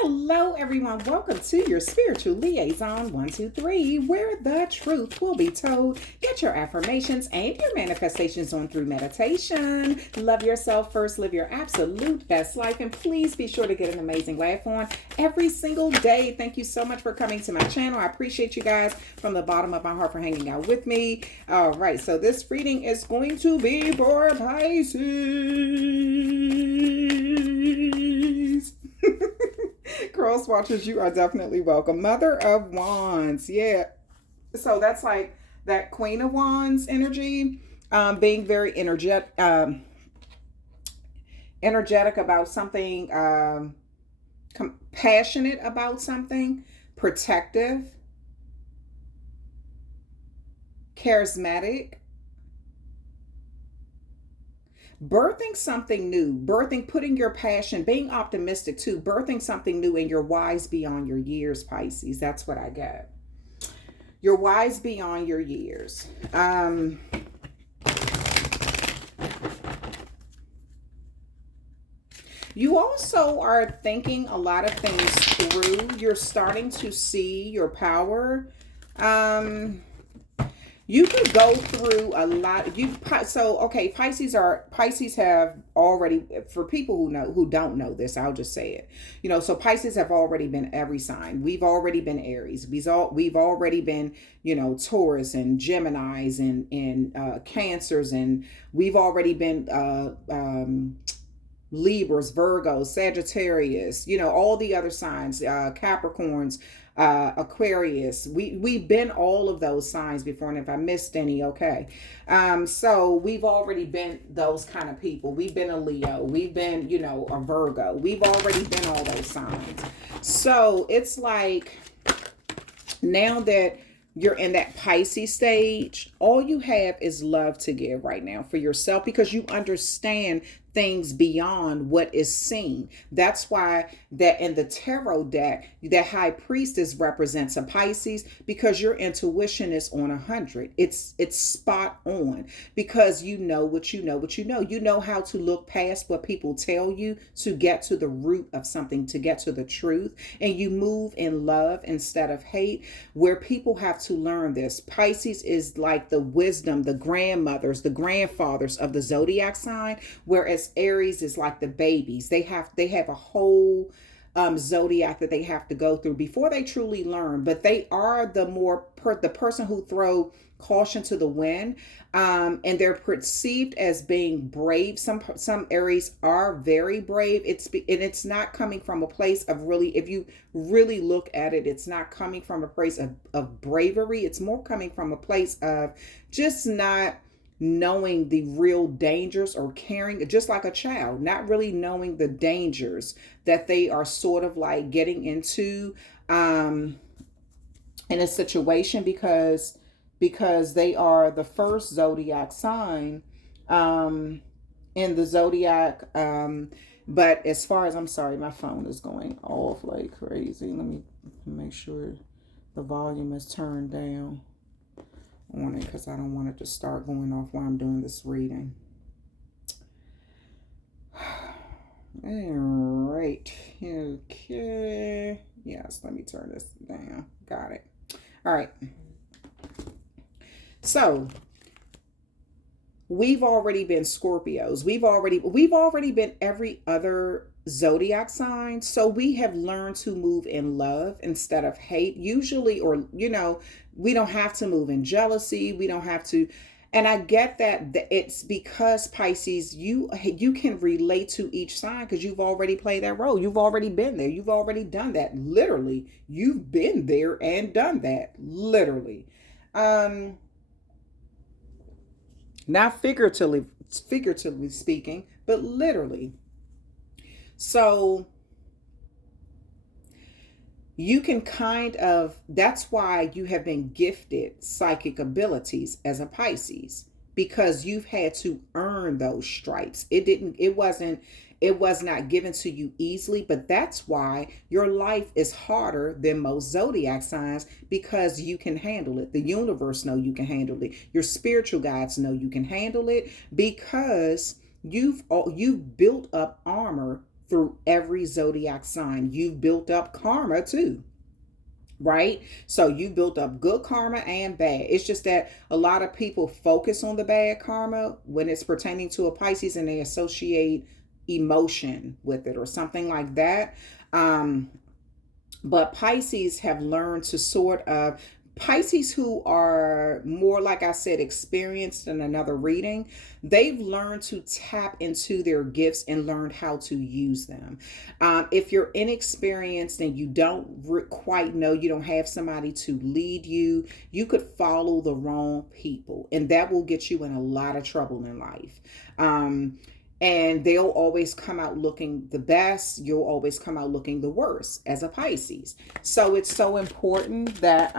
Hello, everyone. Welcome to your spiritual liaison 123, where the truth will be told. Get your affirmations and your manifestations on through meditation. Love yourself first, live your absolute best life, and please be sure to get an amazing laugh on every single day. Thank you so much for coming to my channel. I appreciate you guys from the bottom of my heart for hanging out with me. All right, so this reading is going to be for Pisces. Cross watchers, you are definitely welcome. Mother of Wands, yeah. So that's like that Queen of Wands energy, being very energetic about something, compassionate about something, protective, charismatic, birthing something new, putting your passion, being optimistic too, birthing something new, and you're wise beyond your years, Pisces. That's what I get. You're wise beyond your years. You also are thinking a lot of things through. You're starting to see your power. You could go through a lot. Okay, Pisces have already, for people who don't know this, I'll just say it. So Pisces have already been every sign. We've already been Aries. We've already been, Taurus and Geminis and Cancers, and we've already been Libras, Virgos, Sagittarius, all the other signs, Capricorns, Aquarius. We've been all of those signs before, and if I missed any, okay. So we've already been those kind of people. We've been a Leo. We've been, a Virgo. We've already been all those signs. So it's like now that you're in that Pisces stage, all you have is love to give right now for yourself, because you understand things beyond what is seen. That's why that in the tarot deck, the high priestess represents a Pisces, because your intuition is on 100. It's spot on, because you know what you know. You know how to look past what people tell you to get to the root of something, to get to the truth, and you move in love instead of hate. Where people have to learn this, Pisces is like the wisdom, the grandmothers, the grandfathers of the zodiac sign, whereas Aries is like the babies. They have a whole zodiac that they have to go through before they truly learn. But they are the person who throw caution to the wind, and they're perceived as being brave. Some Aries are very brave. It's not coming from a place of really, if you really look at it, it's not coming from a place of bravery. It's more coming from a place of just not knowing the real dangers, or caring, just like a child, not really knowing the dangers that they are sort of like getting into in a situation, because they are the first zodiac sign in the zodiac. But as far as, I'm sorry, my phone is going off like crazy. Let me make sure the volume is turned down on it, because I don't want it to start going off while I'm doing this reading. All right. Okay. Yes, let me turn this down. Got it. All right. So we've already been Scorpios. We've already been every other zodiac sign. So we have learned to move in love instead of hate, usually, or we don't have to move in jealousy. We don't have to. And I get that it's because Pisces, you can relate to each sign, because you've already played that role. You've already been there. You've already done that. Literally, you've been there and done that. Literally. Not figuratively speaking, but literally. So you can that's why you have been gifted psychic abilities as a Pisces, because you've had to earn those stripes. It was not given to you easily, but that's why your life is harder than most zodiac signs, because you can handle it. The universe know you can handle it. Your spiritual guides know you can handle it, because you've built up armor through every zodiac sign. You've built up karma too, right? So you built up good karma and bad. It's just that a lot of people focus on the bad karma when it's pertaining to a Pisces, and they associate emotion with it or something like that. But Pisces have learned to sort of, Pisces who are more, like I said, experienced in another reading, they've learned to tap into their gifts and learned how to use them. If you're inexperienced and you don't quite know, you don't have somebody to lead you, you could follow the wrong people, and that will get you in a lot of trouble in life. And they'll always come out looking the best. You'll always come out looking the worst as a Pisces. So it's so important that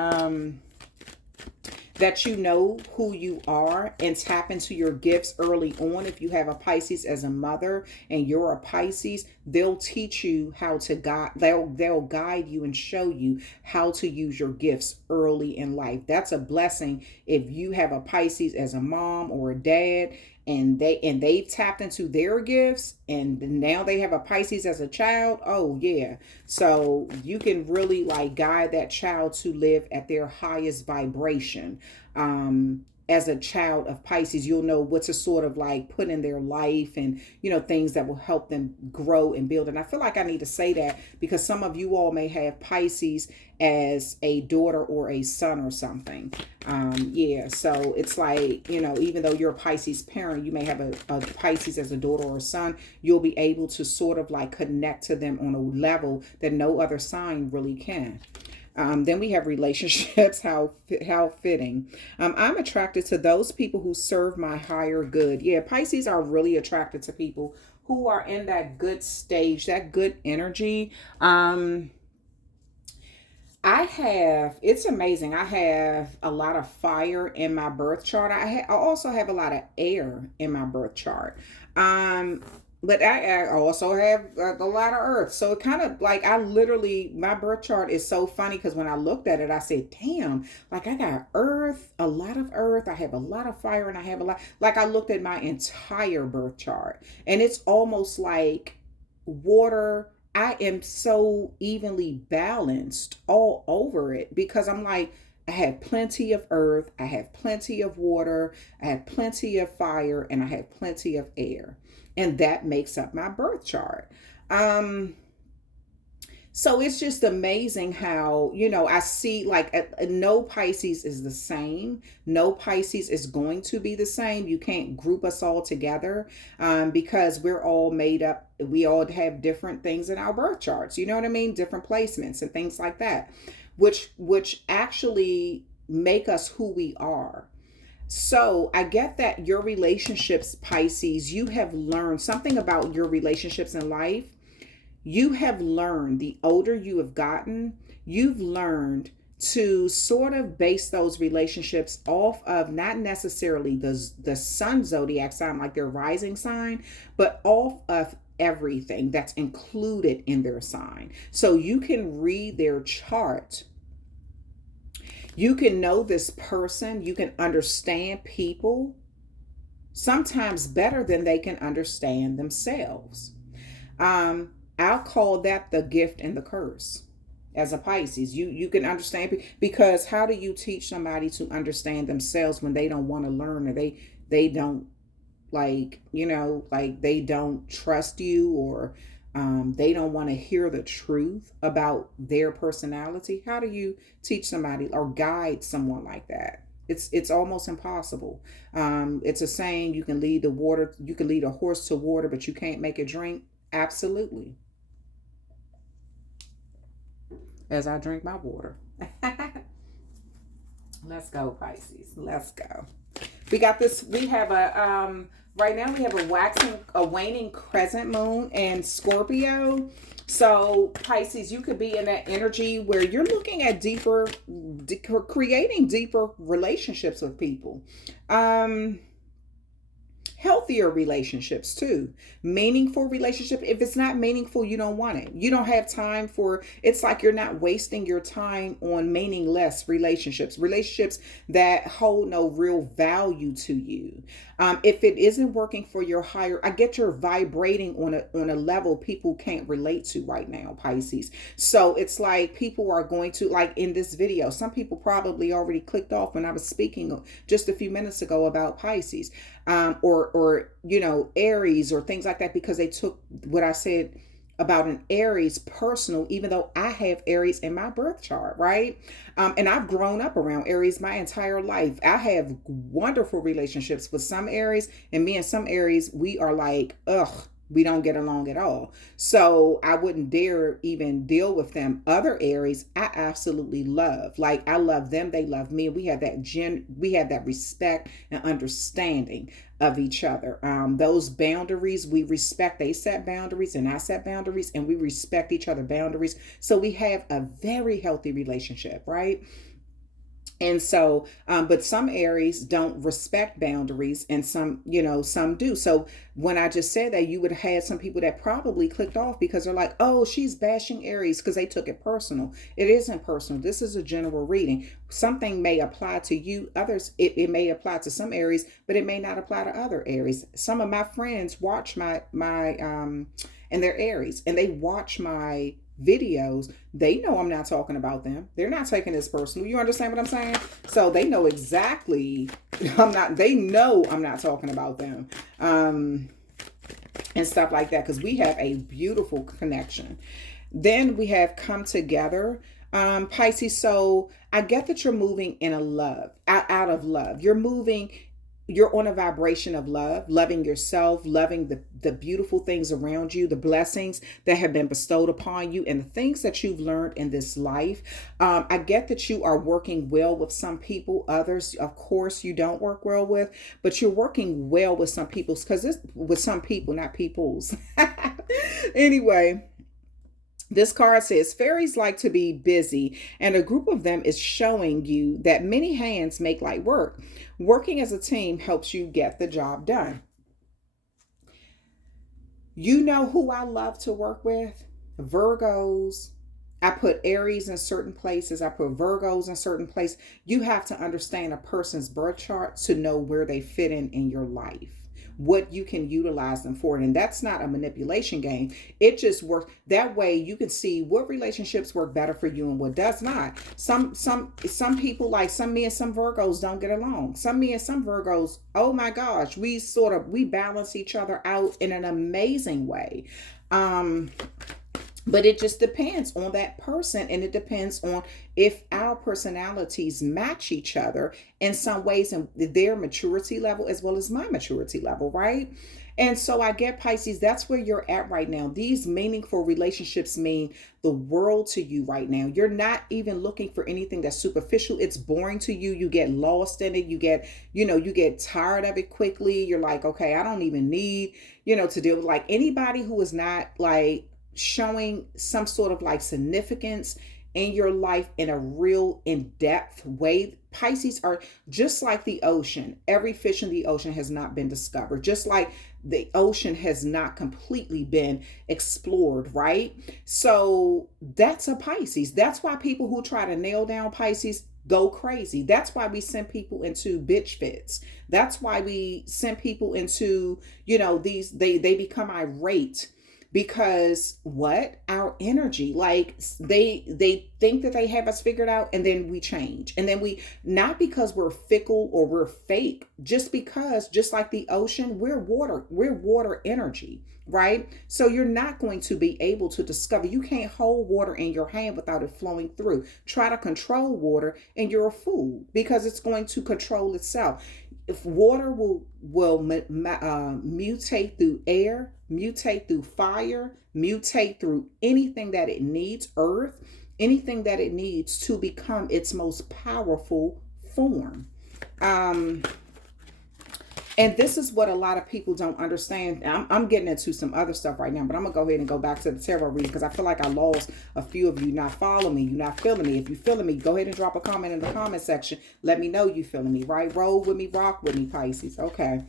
that you know who you are and tap into your gifts early on. If you have a Pisces as a mother and you're a Pisces, they'll teach you how to guide. They'll guide you and show you how to use your gifts early in life. That's a blessing if you have a Pisces as a mom or a dad, and they've tapped into their gifts, and now they have a Pisces as a child. Oh yeah. So you can really like guide that child to live at their highest vibration. As a child of Pisces, you'll know what to sort of like put in their life, and things that will help them grow and build. And I feel like I need to say that because some of you all may have Pisces as a daughter or a son or something. Yeah, so it's like, even though you're a Pisces parent, you may have a Pisces as a daughter or a son. You'll be able to sort of like connect to them on a level that no other sign really can. Then we have relationships, how fitting. I'm attracted to those people who serve my higher good. Yeah, Pisces are really attracted to people who are in that good stage, that good energy. It's amazing. I have a lot of fire in my birth chart. I also have a lot of air in my birth chart. But I also have a lot of earth. So it kind of like, my birth chart is so funny because when I looked at it, I said, damn, like I got earth, a lot of earth. I have a lot of fire, and I have a lot, like I looked at my entire birth chart, and it's almost like water. I am so evenly balanced all over it because I'm like, I have plenty of earth, I have plenty of water, I have plenty of fire, and I have plenty of air. And that makes up my birth chart. So it's just amazing how, I see like no Pisces is the same. No Pisces is going to be the same. You can't group us all together because we're all made up. We all have different things in our birth charts. You know what I mean? Different placements and things like that, which actually make us who we are. So I get that your relationships, Pisces, you have learned something about your relationships in life. You have learned, the older you have gotten, you've learned to sort of base those relationships off of not necessarily the sun zodiac sign, like their rising sign, but off of everything that's included in their sign. So you can read their chart. You can know this person. You can understand people sometimes better than they can understand themselves. I'll call that the gift and the curse as a Pisces. You can understand, because how do you teach somebody to understand themselves when they don't want to learn, or they don't like they don't trust you, or they don't want to hear the truth about their personality? How do you teach somebody or guide someone like that? It's almost impossible. It's a saying, you can lead a horse to water, but you can't make it drink. Absolutely. As I drink my water. Let's go, Pisces. Let's go. We got this. We have right now we have a waning crescent moon in Scorpio. So Pisces, you could be in that energy where you're looking at creating deeper relationships with people. Health healthier relationships too. Meaningful relationship. If it's not meaningful, you don't want it. You don't have time for, it's like you're not wasting your time on meaningless relationships, relationships that hold no real value to you. If it isn't working for your higher, I get you're vibrating on a level people can't relate to right now, Pisces. So it's like people are going to, like in this video, some people probably already clicked off when I was speaking just a few minutes ago about Pisces, or you know, Aries or things like that, because they took what I said about an Aries personal, even though I have Aries in my birth chart, right? And I've grown up around Aries my entire life. I have wonderful relationships with some Aries, and me and some Aries, we are like, ugh, we don't get along at all. So I wouldn't dare even deal with them. Other Aries, I absolutely love. Like I love them, they love me. We have that respect and understanding of each other. Those boundaries we respect. They set boundaries and I set boundaries, and we respect each other boundaries. So we have a very healthy relationship, right? And so, but some Aries don't respect boundaries, and some, you know, some do. So when I just said that, you would have had some people that probably clicked off because they're like, oh, she's bashing Aries because they took it personal. It isn't personal. This is a general reading. Something may apply to you. Others, it may apply to some Aries, but it may not apply to other Aries. Some of my friends watch and they're Aries, and they watch my videos. They know I'm not talking about them. They're not taking this personal. You understand what I'm saying? So they know exactly they know I'm not talking about them. And stuff like that, because we have a beautiful connection. Then we have come together, Pisces. So I get that you're moving in a love, out of love. You're on a vibration of love, loving yourself, loving the beautiful things around you, the blessings that have been bestowed upon you, and the things that you've learned in this life. I get that you are working well with some people. Others, of course, you don't work well with, but you're working well with some people, because this with some people, not peoples. Anyway. This card says, fairies like to be busy, and a group of them is showing you that many hands make light work. Working as a team helps you get the job done. You know who I love to work with? Virgos. I put Aries in certain places. I put Virgos in certain places. You have to understand a person's birth chart to know where they fit in your life, what you can utilize them for. And that's not a manipulation game. It just works. That way you can see what relationships work better for you and what does not. Some people, like some me and some Virgos, don't get along. Some me and some Virgos, oh my gosh, we balance each other out in an amazing way. But it just depends on that person, and it depends on if our personalities match each other in some ways, and their maturity level as well as my maturity level, right? And so I get, Pisces, that's where you're at right now. These meaningful relationships mean the world to you right now. You're not even looking for anything that's superficial. It's boring to you. You get lost in it. You get tired of it quickly. You're like, okay, I don't even need, to deal with, like, anybody who is not like showing some sort of like significance in your life in a real in-depth way. Pisces are just like the ocean. Every fish in the ocean has not been discovered. Just like the ocean has not completely been explored, right? So that's a Pisces. That's why people who try to nail down Pisces go crazy. That's why we send people into bitch fits. That's why we send people into, they become irate. Because our energy, like they think that they have us figured out, and then we change. And then not because we're fickle or we're fake, just because, just like the ocean, we're water energy, right? So you're not going to be able to discover, you can't hold water in your hand without it flowing through. Try to control water and you're a fool, because it's going to control itself. If water will mutate through air, mutate through fire, mutate through anything that it needs, earth, anything that it needs to become its most powerful form. And this is what a lot of people don't understand. I'm getting into some other stuff right now, but I'm going to go ahead and go back to the tarot reading, because I feel like I lost a few of you not following me. You're not feeling me. If you're feeling me, go ahead and drop a comment in the comment section. Let me know you feeling me, right? Roll with me, rock with me, Pisces. Okay.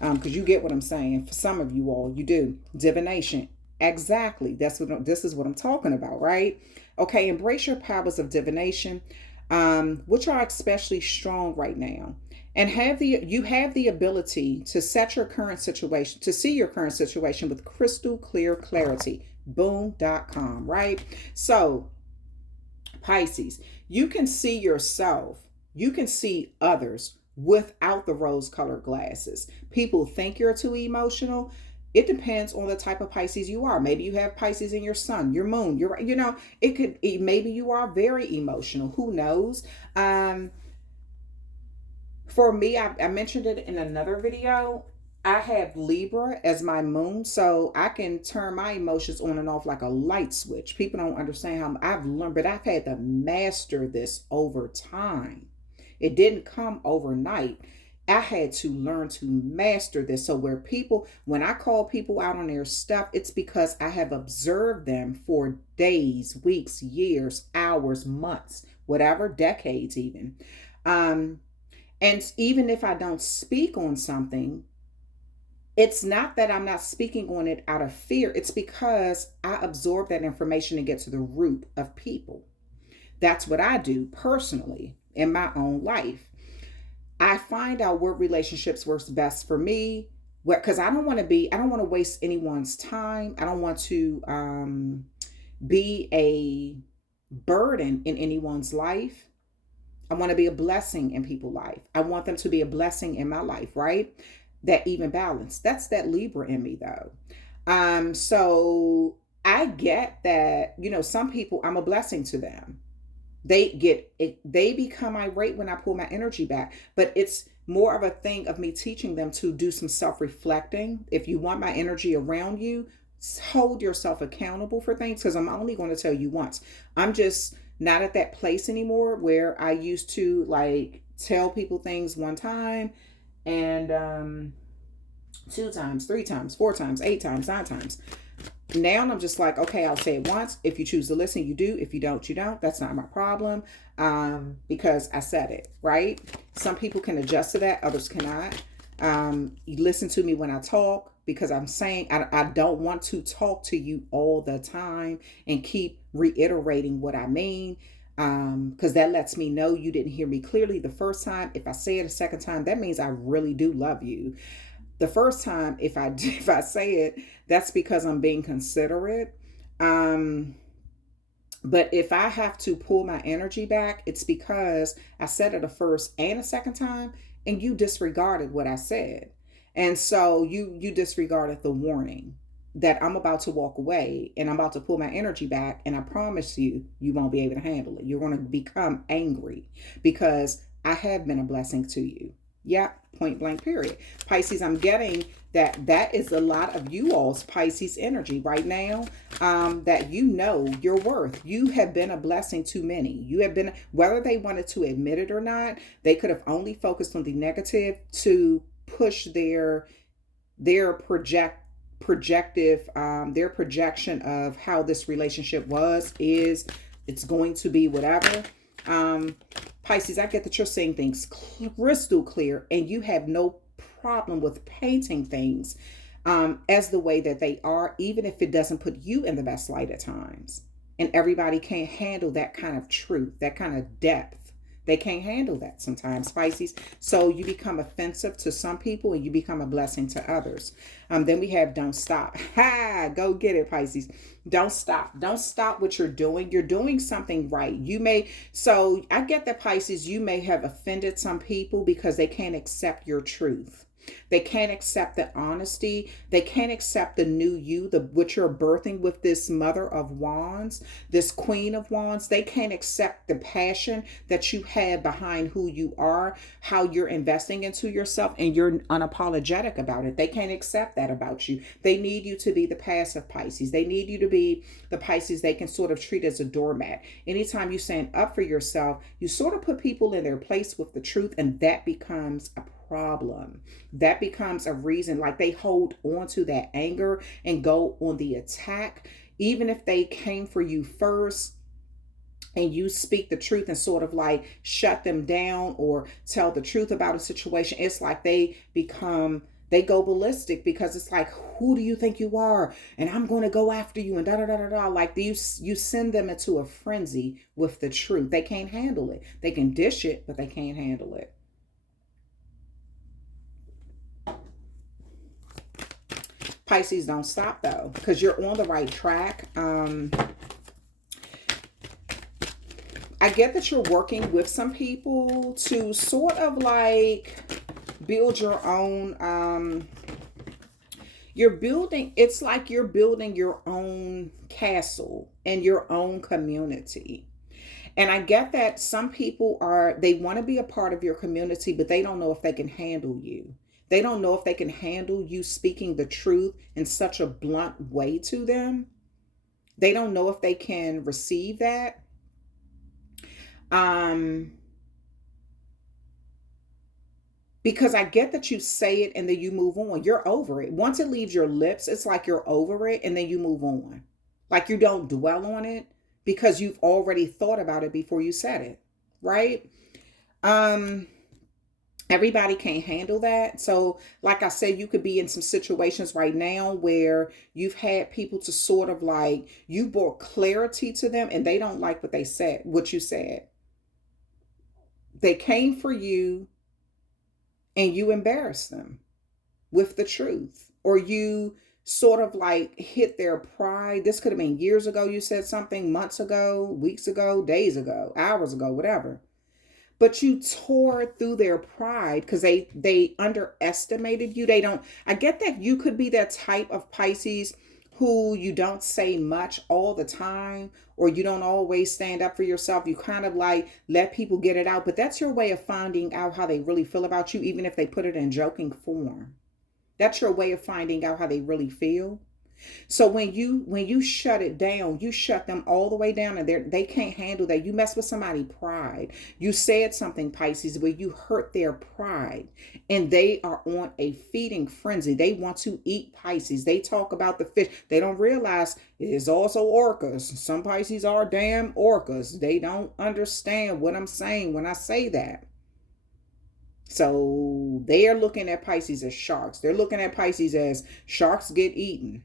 Because you get what I'm saying. For some of you all, you do. Divination. Exactly. This is what I'm talking about, right? Okay, embrace your powers of divination, which are especially strong right now. And you have the ability to set your current situation, to see your current situation with crystal clear clarity. Boom.com, right? So, Pisces, you can see yourself, you can see others without the rose colored glasses. People think you're too emotional. It depends on the type of Pisces you are. Maybe you have Pisces in your sun, your moon, maybe you are very emotional. Who knows? For me, I mentioned it in another video. I have Libra as my moon, so I can turn my emotions on and off like a light switch. People don't understand how I've learned, but I've had to master this over time. It didn't come overnight. I had to learn to master this. So when I call people out on their stuff, it's because I have observed them for days, weeks, years, hours, months, whatever, decades even. And even if I don't speak on something, it's not that I'm not speaking on it out of fear. It's because I absorb that information and get to the root of people. That's what I do personally in my own life. I find out what relationships works best for me, because I don't want to waste anyone's time. I don't want to be a burden in anyone's life. I want to be a blessing in people's life. I want them to be a blessing in my life, right? That even balance. That's that Libra in me though. So I get that, some people, I'm a blessing to them. They become irate when I pull my energy back, but it's more of a thing of me teaching them to do some self-reflecting. If you want my energy around you, hold yourself accountable for things, because I'm only going to tell you once. I'm just not at that place anymore where I used to like tell people things one time and 2 times, 3 times, 4 times, 8 times, 9 times. Now I'm just like, okay, I'll say it once. If you choose to listen, you do. If you don't, you don't. That's not my problem, because I said it, right? Some people can adjust to that. Others cannot. You listen to me when I talk, because I'm saying I don't want to talk to you all the time and keep reiterating what I mean, because that lets me know you didn't hear me clearly the first time. If I say it a second time, that means I really do love you. The first time, if I say it, that's because I'm being considerate. But if I have to pull my energy back, it's because I said it a first and a second time, and you disregarded what I said. And so you disregarded the warning that I'm about to walk away and I'm about to pull my energy back. And I promise you, you won't be able to handle it. You're going to become angry because I have been a blessing to you. Yeah, point blank, period. Pisces, I'm getting that is a lot of you all's Pisces energy right now, that you know your worth. You have been a blessing to many. You have been, whether they wanted to admit it or not, they could have only focused on the negative to push their projection of how this relationship it's going to be whatever. Pisces, I get that you're seeing things crystal clear and you have no problem with painting things as the way that they are, even if it doesn't put you in the best light at times. And everybody can't handle that kind of truth, that kind of depth. They can't handle that sometimes, Pisces. So you become offensive to some people and you become a blessing to others. Then we have don't stop. Ha! Go get it, Pisces. Don't stop. Don't stop what you're doing. You're doing something right. So I get that, Pisces, you may have offended some people because they can't accept your truth. They can't accept the honesty. They can't accept the new you, what you're birthing with this Mother of Wands, this Queen of Wands. They can't accept the passion that you have behind who you are, how you're investing into yourself, and you're unapologetic about it. They can't accept that about you. They need you to be the passive Pisces. They need you to be the Pisces they can sort of treat as a doormat. Anytime you stand up for yourself, you sort of put people in their place with the truth, and that becomes a problem. That becomes a reason, like they hold on to that anger and go on the attack, even if they came for you first and you speak the truth and sort of like shut them down or tell the truth about a situation. It's like they become They go ballistic because it's like, who do you think you are? And I'm going to go after you and da da da da da. Like you send them into a frenzy with the truth. They can't handle it. They can dish it, but they can't handle it. Pisces, don't stop though, because you're on the right track. I get that you're working with some people to sort of like build your own, it's like you're building your own castle and your own community. And I get that some people they want to be a part of your community, but they don't know if they can handle you. They don't know if they can handle you speaking the truth in such a blunt way to them. They don't know if they can receive that. Because I get that you say it and then you move on. You're over it. Once it leaves your lips, it's like you're over it and then you move on. Like you don't dwell on it because you've already thought about it before you said it, right? Everybody can't handle that. So like I said, you could be in some situations right now where you've had people to sort of like, you brought clarity to them and they don't like what you said. They came for you and you embarrassed them with the truth, or you sort of like hit their pride. This could have been years ago. You said something, months ago, weeks ago, days ago, hours ago, whatever. But you tore through their pride because they underestimated you. I get that you could be that type of Pisces who you don't say much all the time, or you don't always stand up for yourself. You kind of like let people get it out, but that's your way of finding out how they really feel about you, even if they put it in joking form. That's your way of finding out how they really feel. So when you shut it down, you shut them all the way down, and they can't handle that. You mess with somebody's pride. You said something, Pisces, where you hurt their pride, and they are on a feeding frenzy. They want to eat, Pisces. They talk about the fish. They don't realize it is also orcas. Some Pisces are damn orcas. They don't understand what I'm saying when I say that. So they are looking at Pisces as sharks. They're looking at Pisces as sharks get eaten.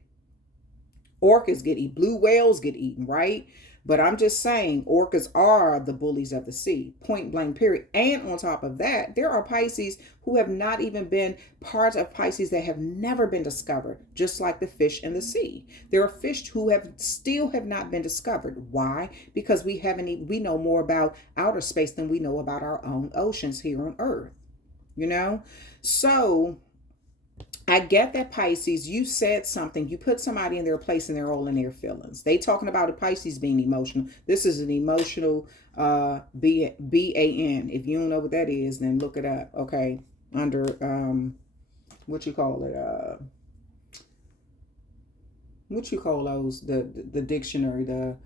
Orcas get eaten. Blue whales get eaten, right? But I'm just saying, orcas are the bullies of the sea, point blank, period. And on top of that, there are Pisces who have not even been parts of Pisces that have never been discovered, just like the fish in the sea. There are fish who still have not been discovered. Why? Because we know more about outer space than we know about our own oceans here on Earth. So I get that, Pisces, you said something, you put somebody in their place and they're all in their feelings. They talking about a Pisces being emotional. This is an emotional BAN. If you don't know what that is, then look it up. Okay. Under what you call it? What you call those? The dictionary, the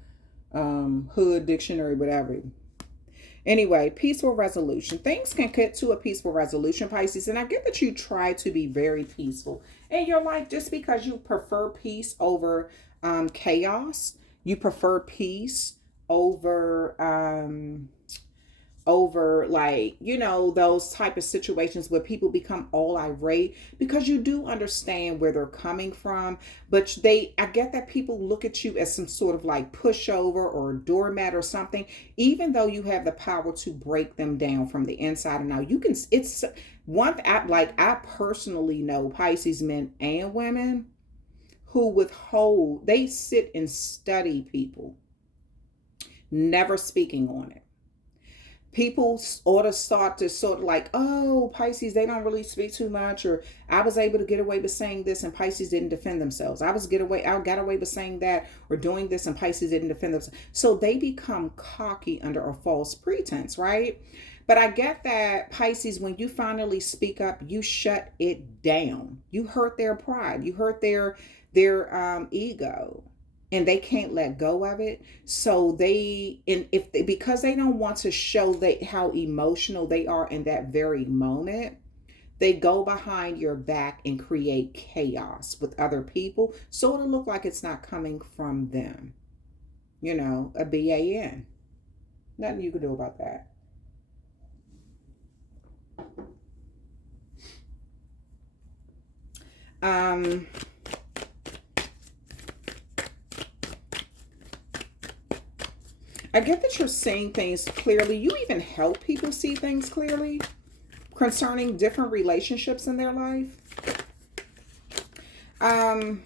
hood dictionary, whatever. Anyway, peaceful resolution. Things can get to a peaceful resolution, Pisces. And I get that you try to be very peaceful in your life just because you prefer peace over chaos. You prefer peace over like, those type of situations where people become all irate, because you do understand where they're coming from. But I get that people look at you as some sort of like pushover or doormat or something, even though you have the power to break them down from the inside and out. It's one, I personally know Pisces men and women who they sit and study people, never speaking on it. People ought to start to sort of like, oh, Pisces, they don't really speak too much, or I was able to get away with saying this and Pisces didn't defend themselves. I got away with saying that or doing this and Pisces didn't defend themselves. So they become cocky under a false pretense, right? But I get that, Pisces, when you finally speak up, you shut it down. You hurt their pride. You hurt their ego. And they can't let go of it. So because they don't want to show how emotional they are in that very moment, they go behind your back and create chaos with other people, so it'll look like it's not coming from them. A BAN. Nothing you can do about that. Um, I get that you're seeing things clearly. You even help people see things clearly concerning different relationships in their life. And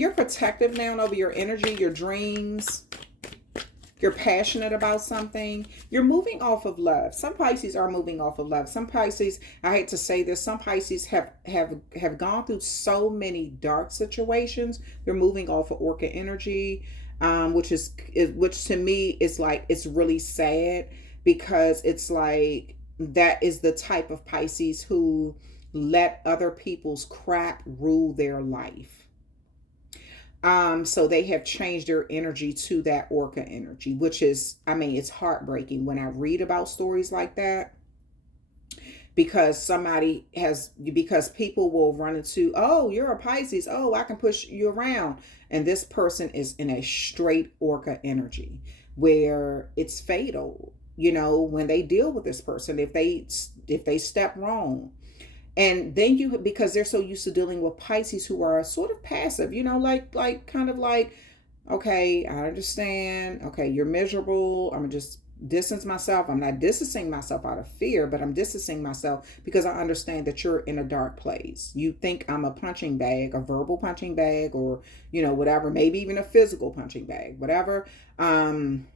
you're protective now over your energy, your dreams. You're passionate about something. You're moving off of love. Some Pisces are moving off of love. Some Pisces, I hate to say this, some Pisces have gone through so many dark situations. They're moving off of Orca energy, which to me is like, it's really sad, because it's like that is the type of Pisces who let other people's crap rule their life. So they have changed their energy to that Orca energy, which is, I mean, it's heartbreaking when I read about stories like that, because because people will run into, oh, you're a Pisces, oh, I can push you around. And this person is in a straight Orca energy where it's fatal, when they deal with this person, if they step wrong. And then because they're so used to dealing with Pisces who are sort of passive, like kind of like, okay, I understand. Okay, you're miserable. I'm just distance myself. I'm not distancing myself out of fear, but I'm distancing myself because I understand that you're in a dark place. You think I'm a punching bag, a verbal punching bag, or, whatever, maybe even a physical punching bag, whatever. When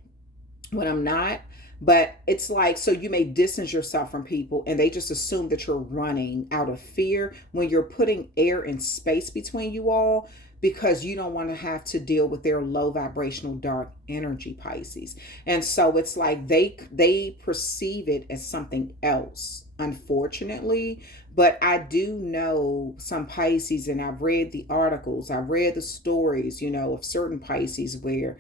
I'm not. But it's like, so you may distance yourself from people and they just assume that you're running out of fear when you're putting air and space between you all, because you don't want to have to deal with their low vibrational dark energy, Pisces. And so it's like they perceive it as something else, unfortunately. But I do know some Pisces, and I've read the articles, I've read the stories, of certain Pisces where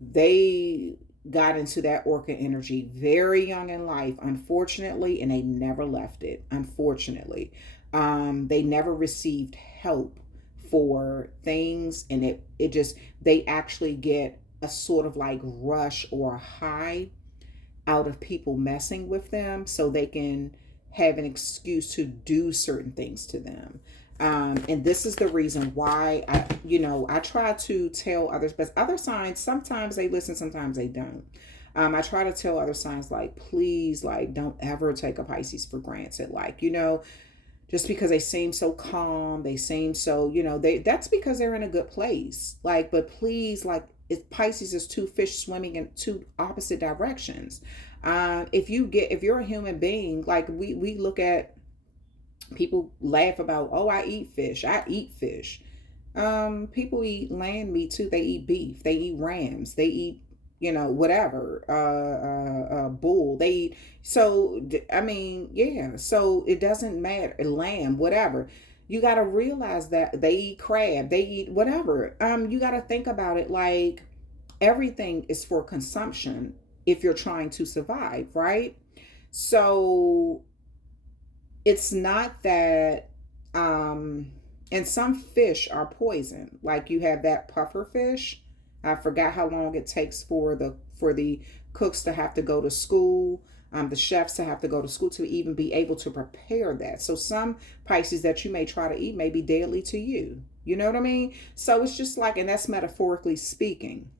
they got into that Orca energy very young in life, unfortunately, and they never left it, unfortunately. They never received help for things, and they actually get a sort of like rush or high out of people messing with them, so they can have an excuse to do certain things to them. And this is the reason why I try to tell others, but other signs, sometimes they listen, sometimes they don't. I try to tell other signs, like, please, like, don't ever take a Pisces for granted. Like, just because they seem so calm, they seem so, that's because they're in a good place. Like, but please, like, if Pisces is two fish swimming in two opposite directions. If you're a human being, like we look at, people laugh about, oh, I eat fish. People eat land meat too. They eat beef. They eat rams. They eat, whatever, bull. They eat. So, I mean, yeah. So it doesn't matter. Lamb, whatever. You got to realize that they eat crab. They eat whatever. You got to think about it like everything is for consumption if you're trying to survive, right? So it's not that, and some fish are poison. Like you have that puffer fish. I forgot how long it takes for the cooks to have to go to school, the chefs to have to go to school to even be able to prepare that. So some Pisces that you may try to eat may be deadly to you. You know what I mean? So it's just like, and that's metaphorically speaking.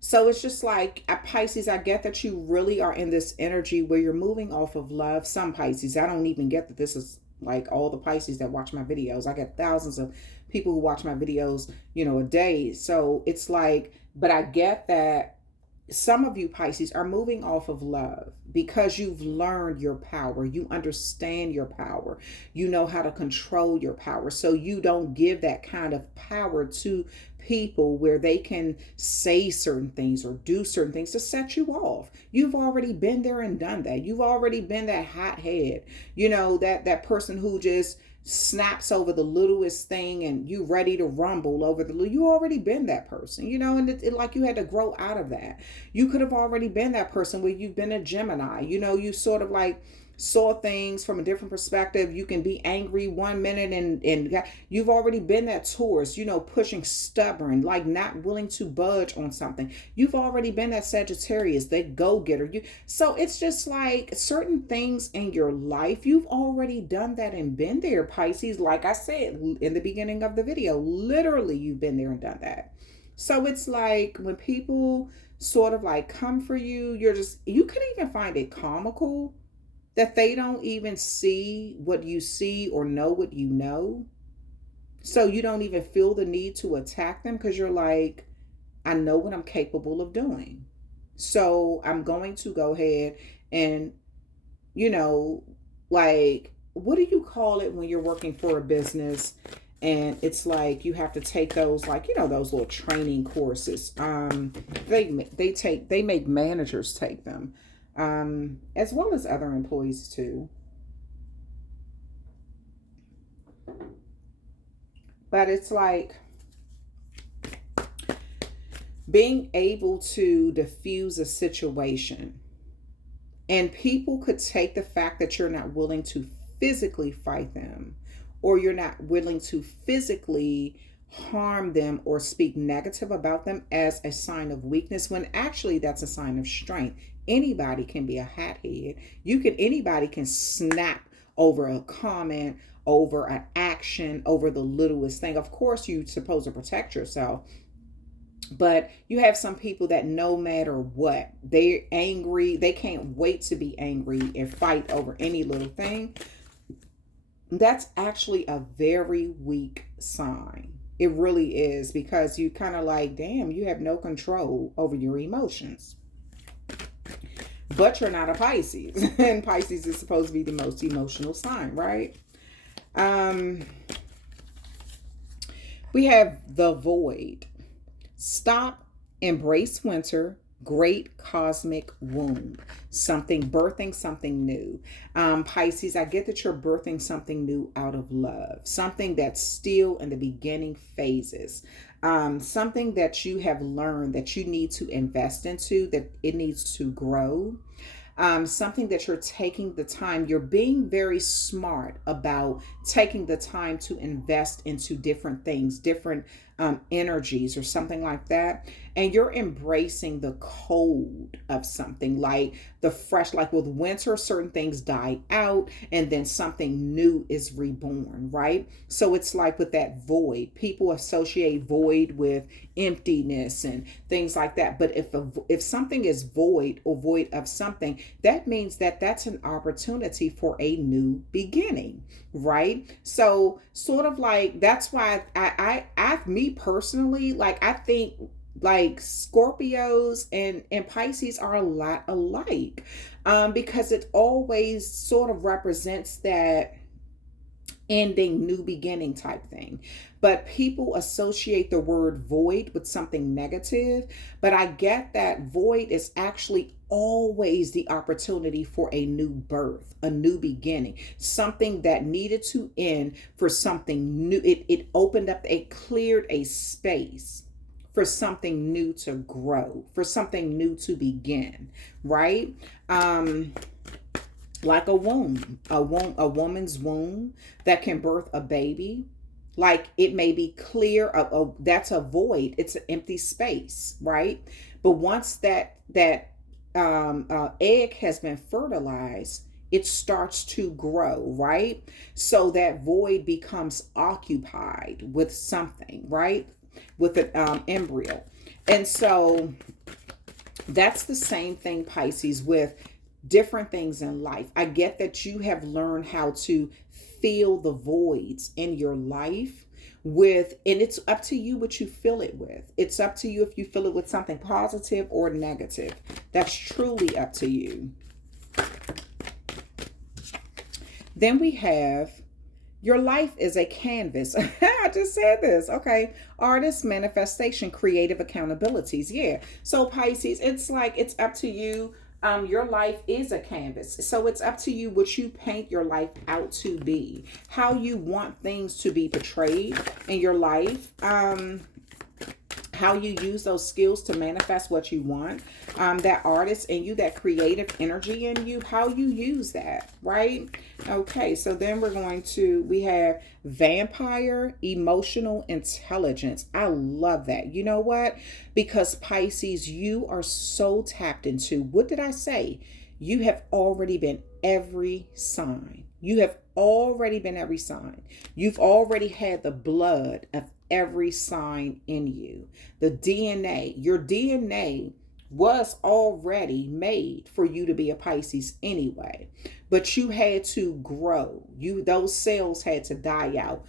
So it's just like, at Pisces, I get that you really are in this energy where you're moving off of love. Some Pisces, I don't even get that this is like all the Pisces that watch my videos. I get thousands of people who watch my videos, a day. So it's like, but I get that some of you Pisces are moving off of love because you've learned your power. You understand your power. You know how to control your power. So you don't give that kind of power to people where they can say certain things or do certain things to set you off. You've already been there and done that. You've already been that hothead, that person who just snaps over the littlest thing and you ready to rumble over you already been that person, and it like you had to grow out of that. You could have already been that person where you've been a Gemini, you sort of like saw things from a different perspective. You can be angry one minute and you've already been that Taurus, pushing, stubborn, like not willing to budge on something. You've already been that Sagittarius, that go-getter. So it's just like certain things in your life, you've already done that and been there, Pisces. Like I said in the beginning of the video, literally you've been there and done that. So it's like when people sort of like come for you, you could even find it comical that they don't even see what you see or know what you know. So you don't even feel the need to attack them because you're like, I know what I'm capable of doing. So I'm going to go ahead and, like, what do you call it when you're working for a business and it's like you have to take those, like, those little training courses. They make managers take them. As well as other employees too. But it's like being able to diffuse a situation. And people could take the fact that you're not willing to physically fight them, or you're not willing to physically harm them or speak negative about them as a sign of weakness, when actually that's a sign of strength. Anybody can be a hothead. Anybody can snap over a comment, over an action, over the littlest thing. Of course, you're supposed to protect yourself. But you have some people that no matter what, they're angry. They can't wait to be angry and fight over any little thing. That's actually a very weak sign. It really is, because you kind of like, damn, you have no control over your emotions. But you're not a Pisces. And Pisces is supposed to be the most emotional sign, right? We have the void. Stop, embrace winter, great cosmic womb. Birthing something new. Pisces, I get that you're birthing something new out of love. Something that's still in the beginning phases. Something that you have learned that you need to invest into, that it needs to grow. Something that you're taking the time, you're being very smart about taking the time to invest into different things, different energies or something like that. And you're embracing the cold of something, like the fresh, like with winter, certain things die out and then something new is reborn, right? So it's like with that void, people associate void with emptiness and things like that. But if something is void or void of something, that means that that's an opportunity for a new beginning, right? So sort of like, that's why I me personally, like, I think like Scorpios and Pisces are a lot alike, because it always sort of represents that ending, new beginning type thing. But people associate the word void with something negative. But I get that void is actually always the opportunity for a new birth, a new beginning, something that needed to end for something new. It opened up, it cleared a space for something new to grow, for something new to begin, right? Like a womb, a woman's womb that can birth a baby. Like, it may be clear, that's a void. It's an empty space, right? But once that egg has been fertilized, it starts to grow, right? So that void becomes occupied with something, right? With an embryo. And so that's the same thing, Pisces, with different things in life. I get that you have learned how to fill the voids in your life with, and it's up to you what you fill it with. It's up to you if you fill it with something positive or negative. That's truly up to you. Then we have, your life is a canvas. I just said this. Okay. Artist, manifestation, creative accountabilities. Yeah. So Pisces, it's like, it's up to you. Your life is a canvas. So it's up to you what you paint your life out to be, how you want things to be portrayed in your life, how you use those skills to manifest what you want, that artist in you, that creative energy in you, how you use that, right? Okay, so then we have vampire, emotional intelligence. I love that. You know what? Because Pisces, you are so tapped into, what did I say? You have already been every sign. You have already been every sign. You've already had the blood of every sign in you. The DNA, your DNA was already made for you to be a Pisces anyway. But you had to grow. Those cells had to die out,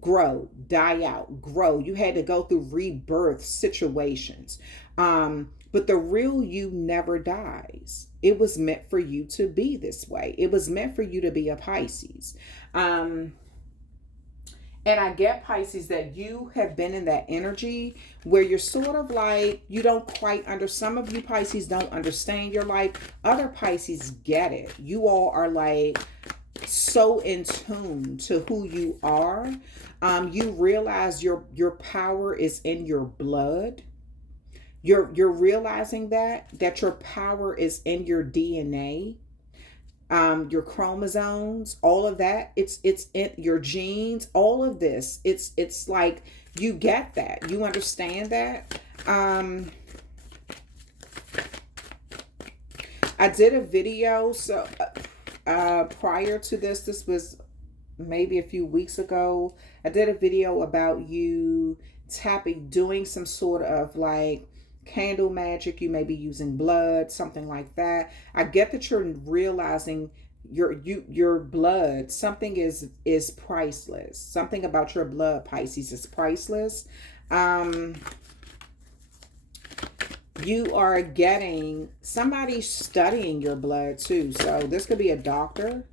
grow, die out, grow. You had to go through rebirth situations. But the real you never dies. It was meant for you to be this way. It was meant for you to be a Pisces. And I get, Pisces, that you have been in that energy where you're sort of like, you don't quite some of you Pisces don't understand your life. Other Pisces get it. You all are like so in tune to who you are. You realize your power is in your blood. You're realizing that your power is in your DNA. Your chromosomes, all of that, it's in your genes, all of this, it's like you get that, you understand that. I did a video, so prior to this was maybe a few weeks ago. I did a video about you doing some sort of like candle magic. You may be using blood, something like that. I get that you're realizing your blood, something is priceless. Something about your blood, Pisces, is priceless. You are getting somebody studying your blood too. So this could be a doctor,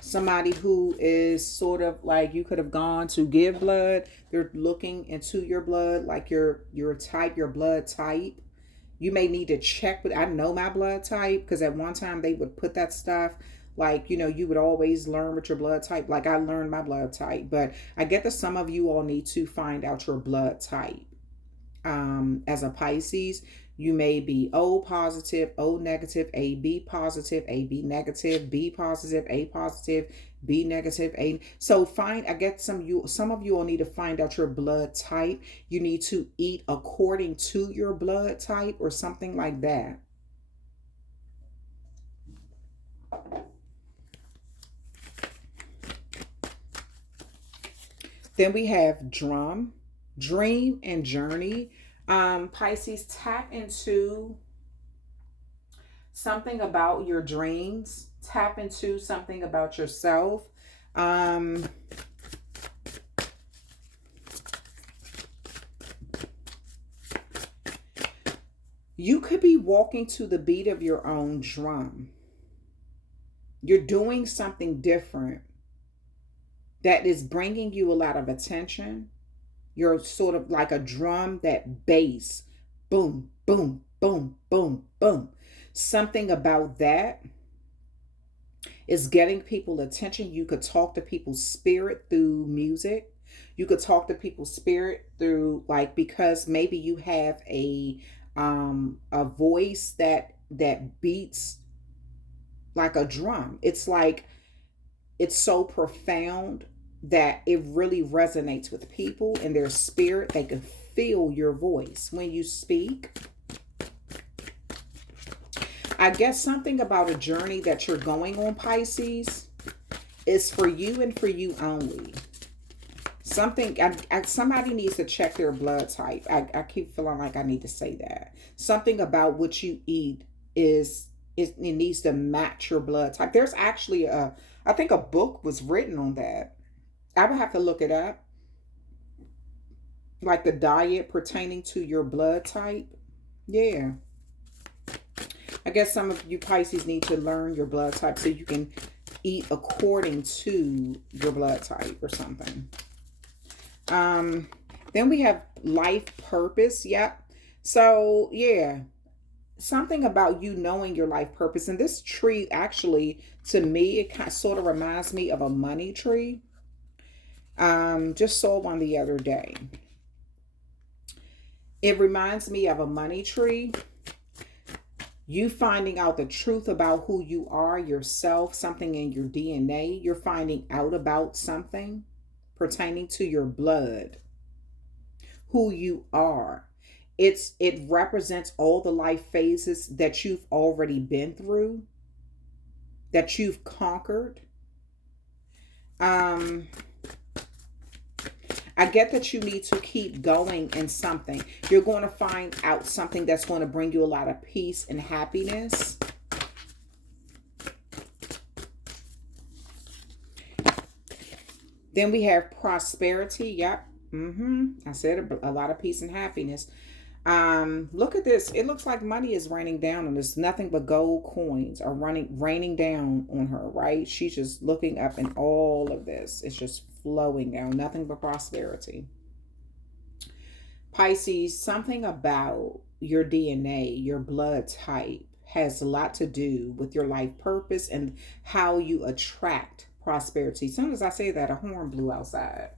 somebody who is sort of like, you could have gone to give blood. They're looking into your blood, like your type, your blood type. You may need to check with, I know my blood type, because at one time they would put that stuff like, you would always learn with your blood type. Like I learned my blood type, but I get that some of you all need to find out your blood type. As a Pisces, you may be O positive, O negative, AB positive, AB negative, B positive, A positive, B negative, A. So I get some of you all need to find out your blood type. You need to eat according to your blood type or something like that. Then we have dream and journey. Pisces, tap into something about your dreams. Tap into something about yourself. You could be walking to the beat of your own drum. You're doing something different that is bringing you a lot of attention. You're sort of like a drum, that bass, boom, boom, boom, boom, boom. Something about that is getting people attention. You could talk to people's spirit through music. You could talk to people's spirit through, like, because maybe you have a voice that beats like a drum. It's like, it's so profound that it really resonates with people in their spirit. They can feel your voice when you speak. I guess something about a journey that you're going on, Pisces, is for you and for you only. Somebody needs to check their blood type. I keep feeling like I need to say that. Something about what you eat it needs to match your blood type. There's actually I think a book was written on that. I would have to look it up. Like the diet pertaining to your blood type. Yeah. I guess some of you Pisces need to learn your blood type so you can eat according to your blood type or something. Then we have life purpose. Yep. So yeah, something about you knowing your life purpose. And this tree, actually, to me, it sort of reminds me of a money tree. Just saw one the other day. It reminds me of a money tree. You finding out the truth about who you are, yourself, something in your DNA. You're finding out about something pertaining to your blood, who you are. It represents all the life phases that you've already been through, that you've conquered. I get that you need to keep going in something. You're going to find out something that's going to bring you a lot of peace and happiness. Then we have prosperity. Yep. I said a lot of peace and happiness. Look at this. It looks like money is raining down on this. Nothing but gold coins are raining down on her, right? She's just looking up and all of this. It's just flowing down. Nothing but prosperity. Pisces, something about your DNA, your blood type has a lot to do with your life purpose and how you attract prosperity. As soon as I say that, a horn blew outside.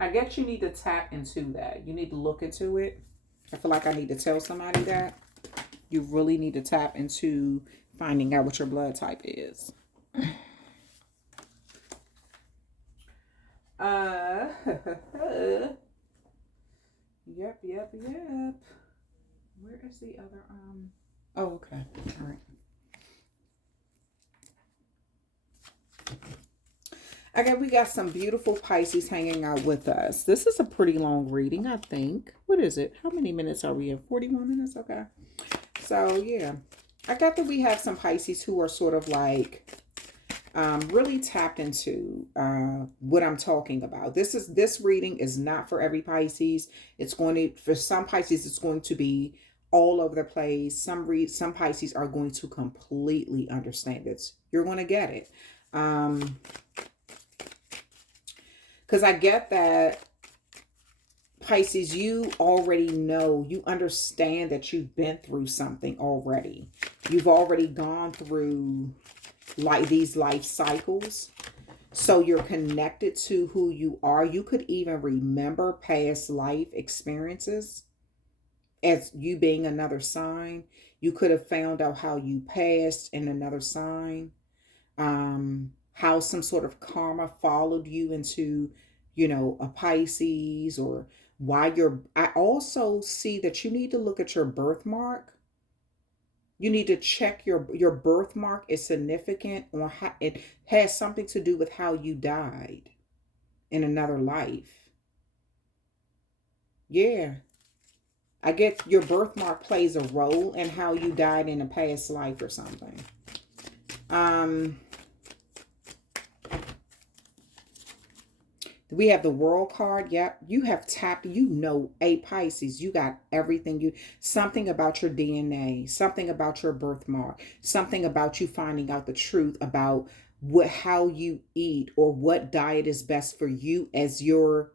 I guess you need to tap into that. You need to look into it. I feel like I need to tell somebody that. You really need to tap into finding out what your blood type is. Yep. Where is the other, oh, okay. All right. Okay, we got some beautiful Pisces hanging out with us. This is a pretty long reading, I think. What is it? How many minutes are we in? 41 minutes? Okay. So, yeah. I got that we have some Pisces who are sort of like really tapped into what I'm talking about. This reading is not for every Pisces. It's going to, for some Pisces, it's going to be all over the place. Some Pisces are going to completely understand it. You're going to get it. Because I get that, Pisces, you already know, you understand that you've been through something already. You've already gone through like these life cycles. So you're connected to who you are. You could even remember past life experiences as you being another sign. You could have found out how you passed in another sign. How some sort of karma followed you into, you know, a Pisces, or why I also see that you need to look at your birthmark. You need to check your birthmark is significant, or how it has something to do with how you died in another life. Yeah. I get your birthmark plays a role in how you died in a past life or something. We have the World card. Yep. You have tapped, you know, a Pisces. You got everything. Something about your DNA, something about your birthmark, something about you finding out the truth about how you eat, or what diet is best for you as your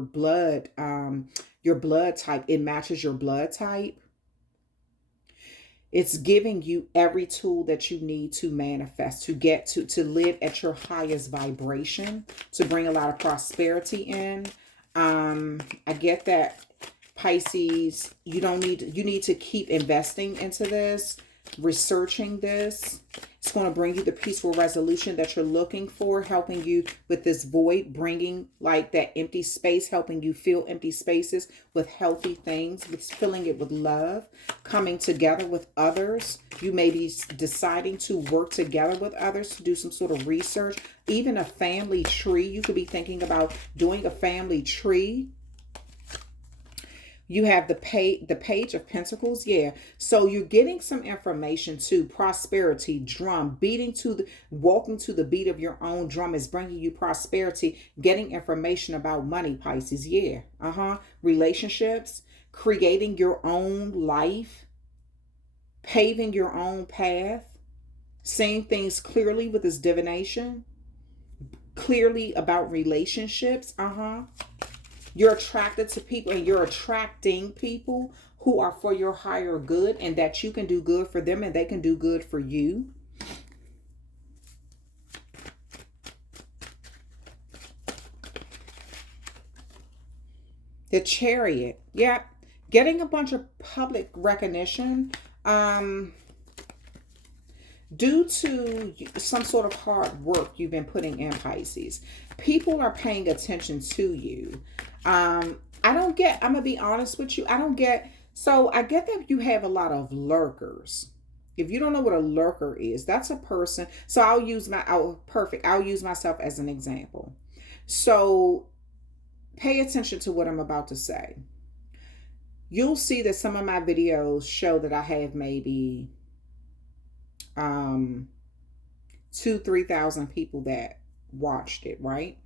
blood, your blood type. It matches your blood type. It's giving you every tool that you need to manifest, to get to live at your highest vibration, to bring a lot of prosperity in. I get that, Pisces, you need to keep investing into this, researching this. It's going to bring you the peaceful resolution that you're looking for, helping you with this void, bringing like that empty space, helping you fill empty spaces with healthy things, with filling it with love, coming together with others. You may be deciding to work together with others to do some sort of research, even a family tree. You could be thinking about doing a family tree. You have the Page of Pentacles. Yeah. So you're getting some information too. Prosperity, drum, walking to the beat of your own drum is bringing you prosperity, getting information about money, Pisces. Yeah. Relationships, creating your own life, paving your own path, seeing things clearly with this divination, clearly about relationships. You're attracted to people, and you're attracting people who are for your higher good, and that you can do good for them and they can do good for you. The Chariot. Yep. Getting a bunch of public recognition. Due to some sort of hard work you've been putting in, Pisces. People are paying attention to you. I'm going to be honest with you. So I get that you have a lot of lurkers. If you don't know what a lurker is, that's a person. So I'll use myself as an example. So pay attention to what I'm about to say. You'll see that some of my videos show that I have maybe 2,000-3,000 people that watched it, right?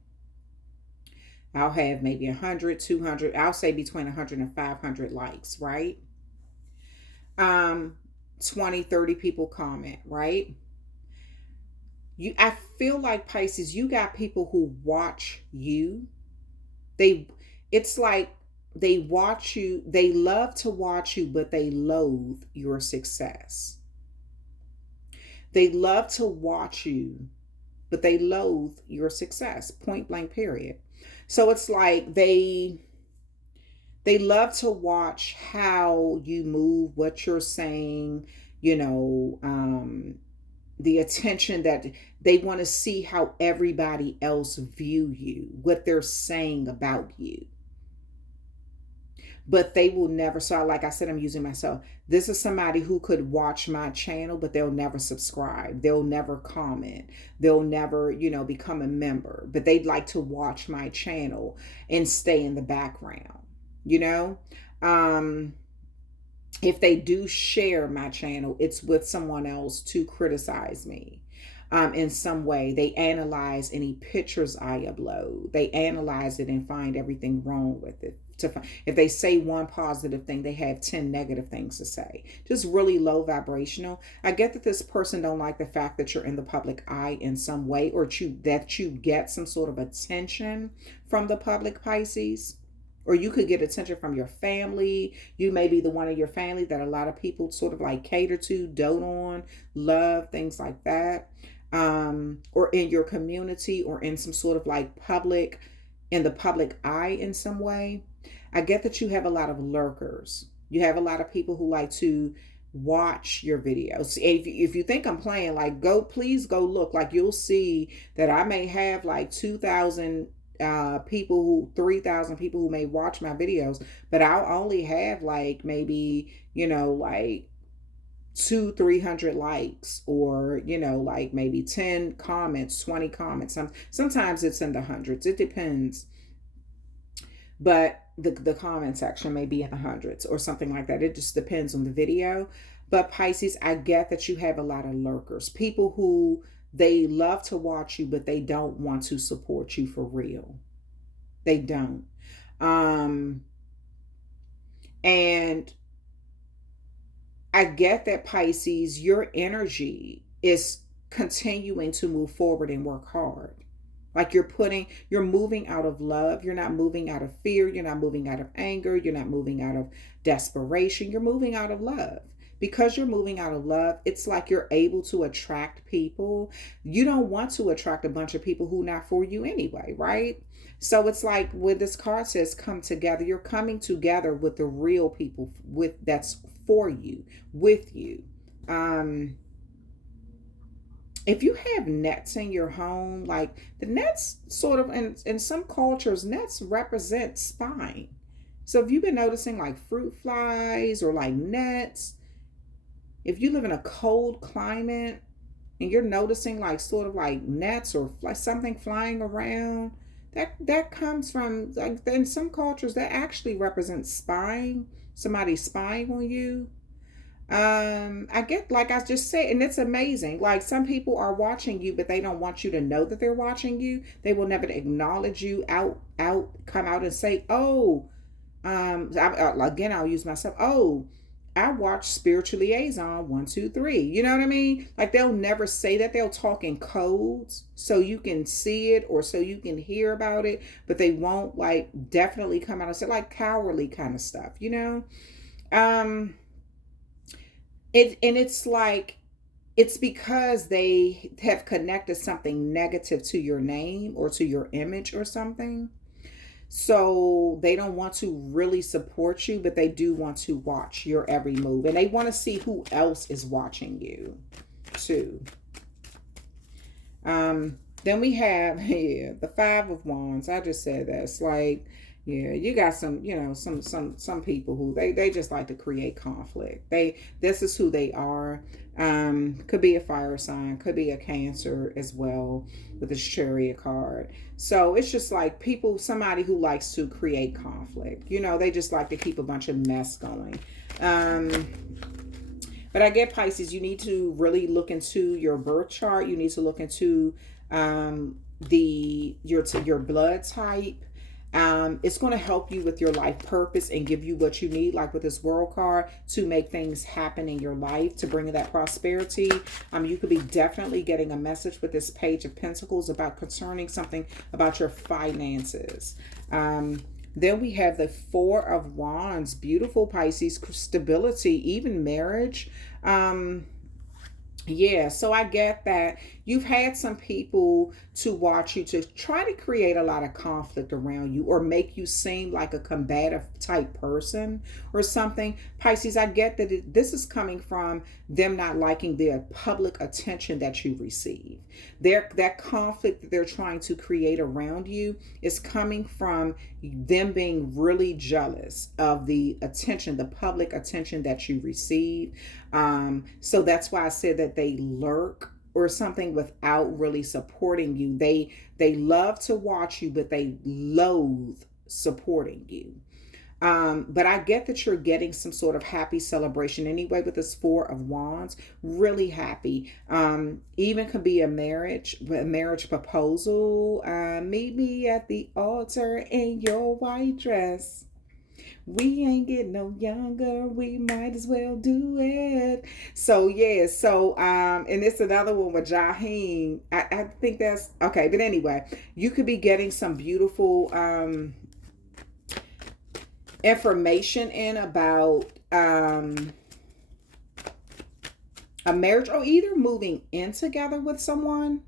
I'll have maybe 100, 200, I'll say between 100 and 500 likes, right? 20, 30 people comment, right? I feel like, Pisces, you got people who watch you. It's like they watch you, they love to watch you, but they loathe your success. They love to watch you, but they loathe your success. Point blank, period. So it's like they love to watch how you move, what you're saying, the attention that they want to see how everybody else view you, what they're saying about you. But they will never, so like I said, I'm using myself. This is somebody who could watch my channel, but they'll never subscribe. They'll never comment. They'll never, become a member. But they'd like to watch my channel and stay in the background, If they do share my channel, it's with someone else to criticize me. In some way. They analyze any pictures I upload. They analyze it and find everything wrong with it. If they say one positive thing, they have 10 negative things to say. Just really low vibrational. I get that this person don't like the fact that you're in the public eye in some way, or that you get some sort of attention from the public, Pisces. Or you could get attention from your family. You may be the one in your family that a lot of people sort of like cater to, dote on, love, things like that. Or in your community, or in some sort of like in the public eye in some way. I get that you have a lot of lurkers. You have a lot of people who like to watch your videos. If you think I'm playing, like, please go look. Like, you'll see that I may have like 2,000 people 3,000 people who may watch my videos, but I'll only have like maybe, like 200-300 likes, or like maybe 10 comments, 20 comments. Sometimes it's in the hundreds. It depends. But the comment section may be in the hundreds or something like that. It just depends on the video. But Pisces, I get that you have a lot of lurkers. People who they love to watch you, but they don't want to support you for real. They don't. And I get that, Pisces, your energy is continuing to move forward and work hard. Like you're moving out of love. You're not moving out of fear. You're not moving out of anger. You're not moving out of desperation. You're moving out of love. Because you're moving out of love, it's like you're able to attract people. You don't want to attract a bunch of people who are not for you anyway, right? So it's like when this card says come together, you're coming together with the real people that's for you, with you. If you have nets in your home, like the nets sort of, in some cultures, nets represent spine. So if you've been noticing like fruit flies or like nets, if you live in a cold climate and you're noticing like sort of like nets or something flying around, that comes from, like, in some cultures that actually represents spying, somebody spying on you. I get, like I just said, and it's amazing. Like, some people are watching you, but they don't want you to know that they're watching you. They will never acknowledge you come out and say, oh, again, I'll use myself. Oh, I watch Spiritual Liaison 1, 2, 3. You know what I mean? Like, they'll never say that. They'll talk in codes so you can see it or so you can hear about it, but they won't like definitely come out and say, like, cowardly kind of stuff, you know? It's like, it's because they have connected something negative to your name or to your image or something. So they don't want to really support you, but they do want to watch your every move. And they want to see who else is watching you too. Then we have, yeah, the Five of Wands. I just said that. It's like, yeah, you got some, you know, some people who they just like to create conflict. This is who they are. Could be a fire sign, could be a Cancer as well with this Chariot card. So it's just like somebody who likes to create conflict. You know, they just like to keep a bunch of mess going. But I get Pisces, you need to really look into your birth chart. You need to look into your blood type. It's going to help you with your life purpose and give you what you need, like with this World card, to make things happen in your life, to bring that prosperity. You could be definitely getting a message with this Page of Pentacles concerning something about your finances. Then we have the Four of Wands, beautiful Pisces, stability, even marriage. Yeah, so I get that you've had some people to watch you to try to create a lot of conflict around you or make you seem like a combative type person or something. Pisces, I get that this is coming from them not liking the public attention that you receive. That conflict that they're trying to create around you is coming from them being really jealous of the attention, the public attention that you receive. So that's why I said that they lurk or something without really supporting you. They love to watch you, but they loathe supporting you. But I get that you're getting some sort of happy celebration anyway with this Four of Wands. Really happy. Even could be a marriage proposal. Meet me at the altar in your white dress. We ain't getting no younger. We might as well do it. So yeah. So and it's another one with Jaheen. I think that's okay. But anyway, you could be getting some beautiful information in about a marriage, or either moving in together with someone,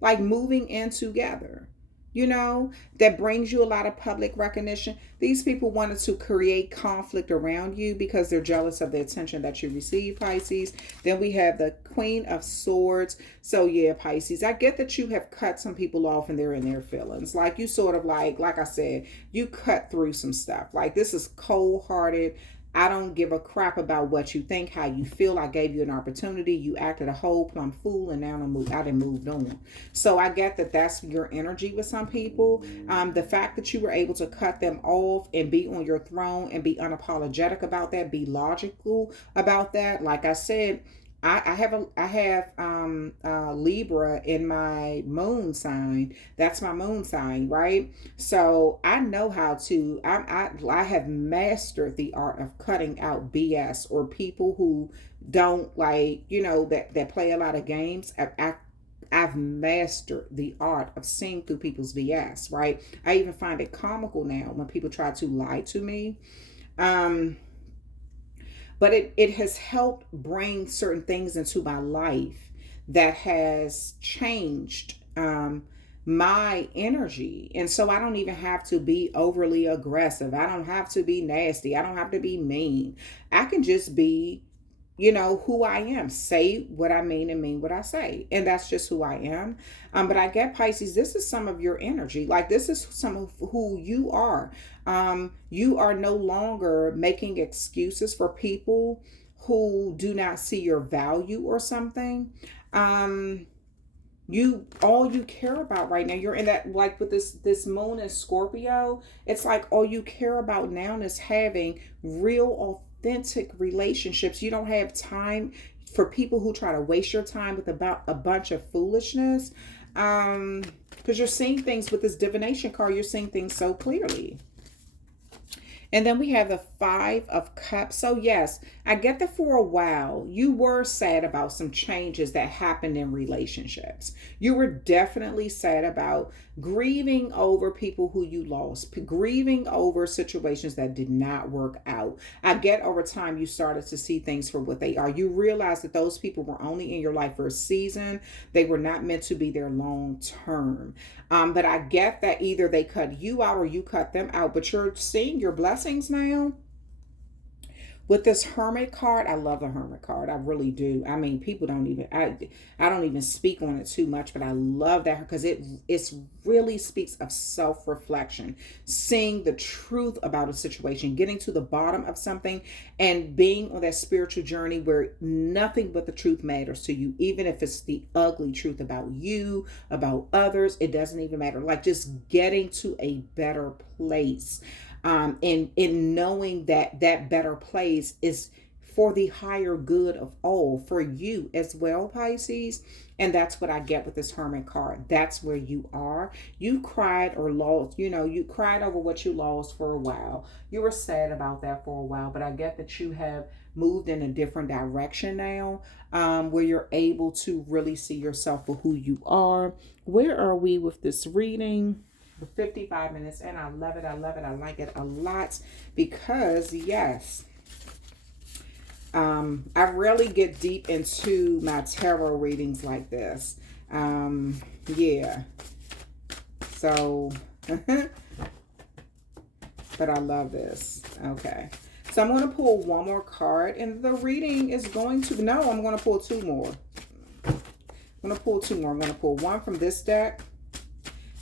like moving in together, you know, that brings you a lot of public recognition. These people wanted to create conflict around you because they're jealous of the attention that you receive, Pisces. Then we have the Queen of Swords. So yeah, Pisces, I get that you have cut some people off and they're in their feelings. Like you sort of like I said, you cut through some stuff. Like this is cold-hearted. I don't give a crap about what you think, how you feel. I gave you an opportunity. You acted a whole plumb fool, and now I done moved on. So I get that that's your energy with some people. The fact that you were able to cut them off and be on your throne and be unapologetic about that, be logical about that. Like I said, I have Libra in my moon sign. That's my moon sign, right? So I know how to. I have mastered the art of cutting out BS or people who don't like, you know, that play a lot of games. I've mastered the art of seeing through people's BS, right? I even find it comical now when people try to lie to me. But it has helped bring certain things into my life that has changed my energy. And so I don't even have to be overly aggressive. I don't have to be nasty. I don't have to be mean. I can just be, you know, who I am. Say what I mean and mean what I say. And that's just who I am. But I get, Pisces, this is some of your energy. Like this is some of who you are. You are no longer making excuses for people who do not see your value or something. All you care about right now, you're in that, like with this moon in Scorpio, it's like all you care about now is having real authentic relationships. You don't have time for people who try to waste your time with about a bunch of foolishness. Because you're seeing things with this divination card, you're seeing things so clearly. And then we have the Five of Cups. So yes, I get that for a while you were sad about some changes that happened in relationships. You were definitely sad about grieving over people who you lost, grieving over situations that did not work out. I get over time you started to see things for what they are. You realize that those people were only in your life for a season. They were not meant to be there long term. But I get that either they cut you out or you cut them out, but you're seeing your blessings now. With this Hermit card, I love the Hermit card. I really do. I mean, people don't even, I don't even speak on it too much, but I love that because it's really speaks of self-reflection, seeing the truth about a situation, getting to the bottom of something, and being on that spiritual journey where nothing but the truth matters to you, even if it's the ugly truth about you, about others. It doesn't even matter. Like just getting to a better place. In knowing that that better place is for the higher good of all, for you as well, Pisces. And that's what I get with this Hermit card. That's where you are. You cried or lost, you cried over what you lost for a while. You were sad about that for a while, but I get that you have moved in a different direction now, where you're able to really see yourself for who you are. Where are we with this reading? 55 minutes, and I love it. I love it. I like it a lot because yes, I really get deep into my tarot readings like this. Yeah. So, but I love this. Okay. So I'm going to pull one more card, and the reading is going to, no, I'm going to pull two more. I'm going to pull two more. I'm going to pull one from this deck,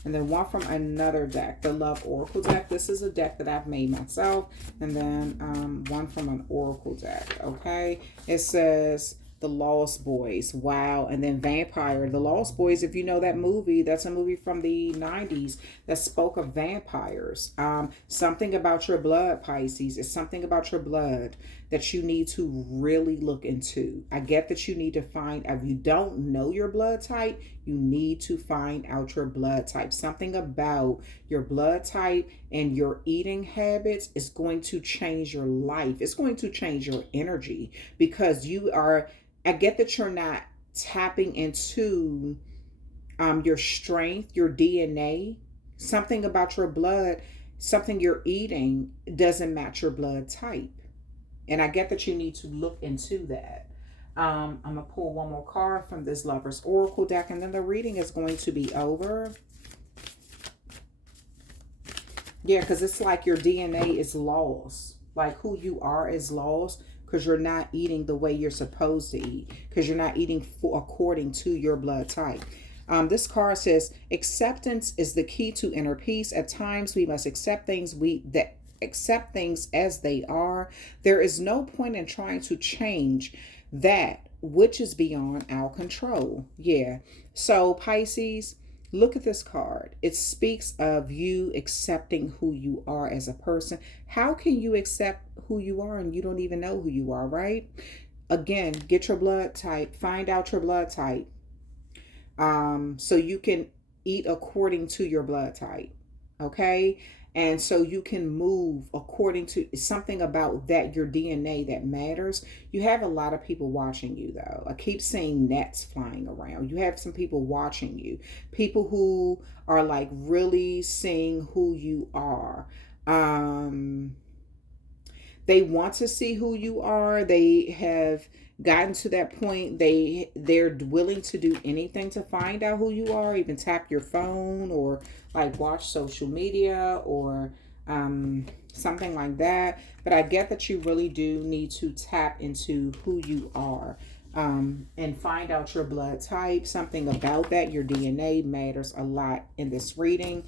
and then one from another deck, the Love Oracle deck. This is a deck that I've made myself. And then one from an Oracle deck, okay? It says The Lost Boys. Wow. And then Vampire. The Lost Boys, if you know that movie, that's a movie from the 90s that spoke of vampires. Something about your blood, Pisces. It's something about your blood that you need to really look into. I get that you need to find, if you don't know your blood type, you need to find out your blood type. Something about your blood type and your eating habits is going to change your life. It's going to change your energy because you are, I get that you're not tapping into your strength, your DNA. Something about your blood, something you're eating doesn't match your blood type. And I get that you need to look into that. I'm going to pull one more card from this Lover's Oracle deck, and then the reading is going to be over. Yeah, because it's like your DNA is lost. Like who you are is lost because you're not eating the way you're supposed to eat. Because you're not eating according to your blood type. This card says, acceptance is the key to inner peace. At times, we must accept things accept things as they are. There is no point in trying to change that which is beyond our control. Yeah. So Pisces, look at this card. It speaks of you accepting who you are as a person. How can you accept who you are and you don't even know who you are, right? Again, get your blood type, find out your blood type. So you can eat according to your blood type. Okay. And so you can move according to something about that, your DNA that matters. You have a lot of people watching you, though. I keep seeing nets flying around. You have some people watching you. People who are like really seeing who you are. They want to see who you are. They have gotten to that point. They're willing to do anything to find out who you are, even tap your phone or like watch social media or something like that. But I get that you really do need to tap into who you are and find out your blood type. Something about that, your DNA matters a lot in this reading.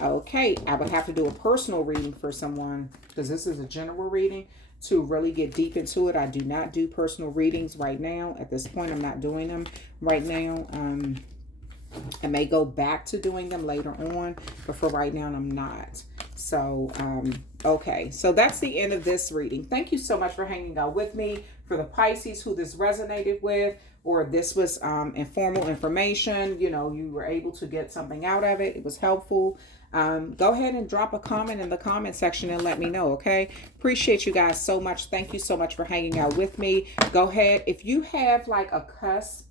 Okay, I would have to do a personal reading for someone because this is a general reading to really get deep into it. I do not do personal readings right now. At this point, I'm not doing them right now. I may go back to doing them later on, but for right now, I'm not. So, okay. So that's the end of this reading. Thank you so much for hanging out with me. For the Pisces who this resonated with, or this was informal information, you know, you were able to get something out of it, it was helpful, go ahead and drop a comment in the comment section and let me know, okay? Appreciate you guys so much. Thank you so much for hanging out with me. Go ahead, if you have like a cusp,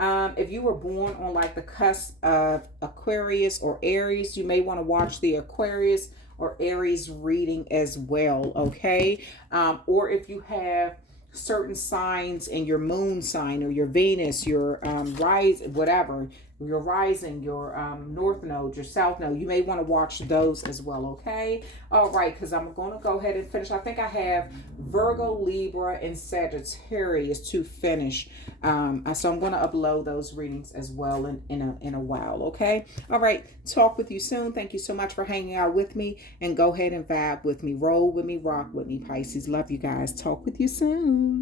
if you were born on like the cusp of Aquarius or Aries, you may want to watch the Aquarius or Aries reading as well, okay? Or if you have certain signs in your moon sign or your Venus, your rise, whatever, your rising, your north node, your south node, you may want to watch those as well, okay? All right, because I'm going to go ahead and finish. I think I have Virgo, Libra, and Sagittarius to finish. So I'm going to upload those readings as well in a while, okay? All right, talk with you soon. Thank you so much for hanging out with me, and go ahead and vibe with me, roll with me, rock with me, Pisces. Love you guys. Talk with you soon.